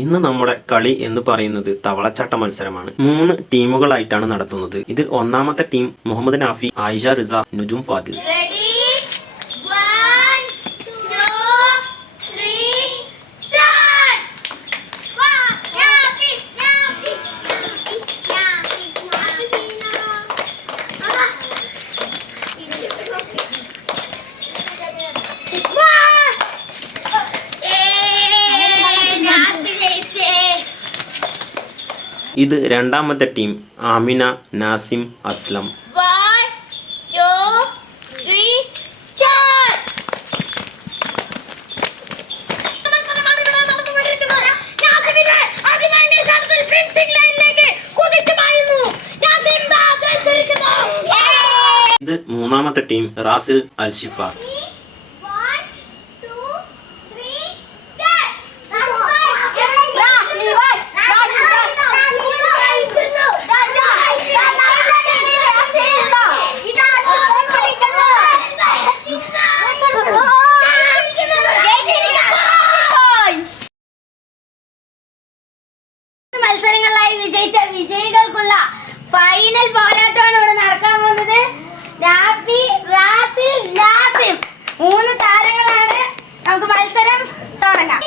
ഇന്ന് നമ്മുടെ കളി എന്ന് പറയുന്നത് തവളച്ചാട്ട മത്സരമാണ്. മൂന്ന് ടീമുകളായിട്ടാണ് നടത്തുന്നത്. ഇതിൽ ഒന്നാമത്തെ ടീം മുഹമ്മദ് നാഫി ആയിഷ റിസ നുജും ഫാദിൽ. ഇത് രണ്ടാമത്തെ ടീം. ആമിന നാസിം അസ്ലം. ഇത് മൂന്നാമത്തെ ടീം റാസിൽ നാസിമിനെ വിജയിച്ച വിജയികൾക്കുള്ള ഫൈനൽ പോരാട്ടമാണ് ഇവിടെ നടക്കാൻ പോകുന്നത്. രാഫി റാസിൽ ലാസിം. മൂന്ന് താരങ്ങളാണ്. നമുക്ക് മത്സരം തുടങ്ങാം.